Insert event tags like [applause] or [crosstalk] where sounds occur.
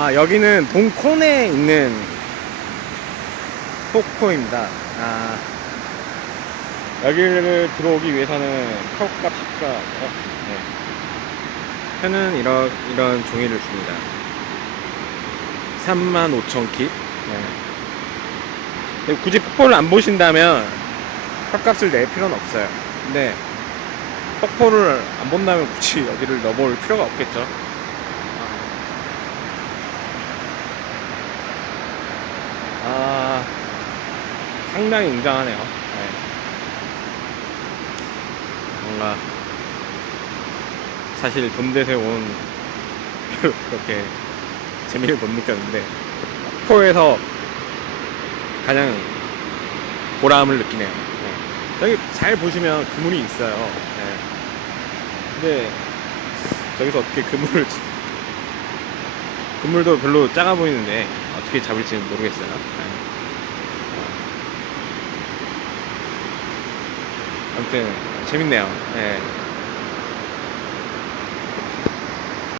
아 여기는 동콘에 있는 폭포입니다. 아 여기를 들어오기 위해서는 표값 시가 네. 표는 이런 이런 종이를 줍니다. 35,000킵. 네. 굳이 폭포를 안 보신다면 표값을 낼 필요는 없어요. 근데 폭포를 안 본다면 굳이 여기를 넣어볼 필요가 없겠죠. 상당히 웅장하네요. 네. 뭔가, 사실 돈대세 온, [laughs] 그렇게 재미를 못 느꼈는데, 폭포에서 가장 보람을 느끼네요. 네. 여기 잘 보시면 그물이 있어요. 네. 근데, 저기서 어떻게 그물을, 그물도 별로 작아 보이는데, 어떻게 잡을지 모르겠어요. 네. 아무튼 재밌네요. 예.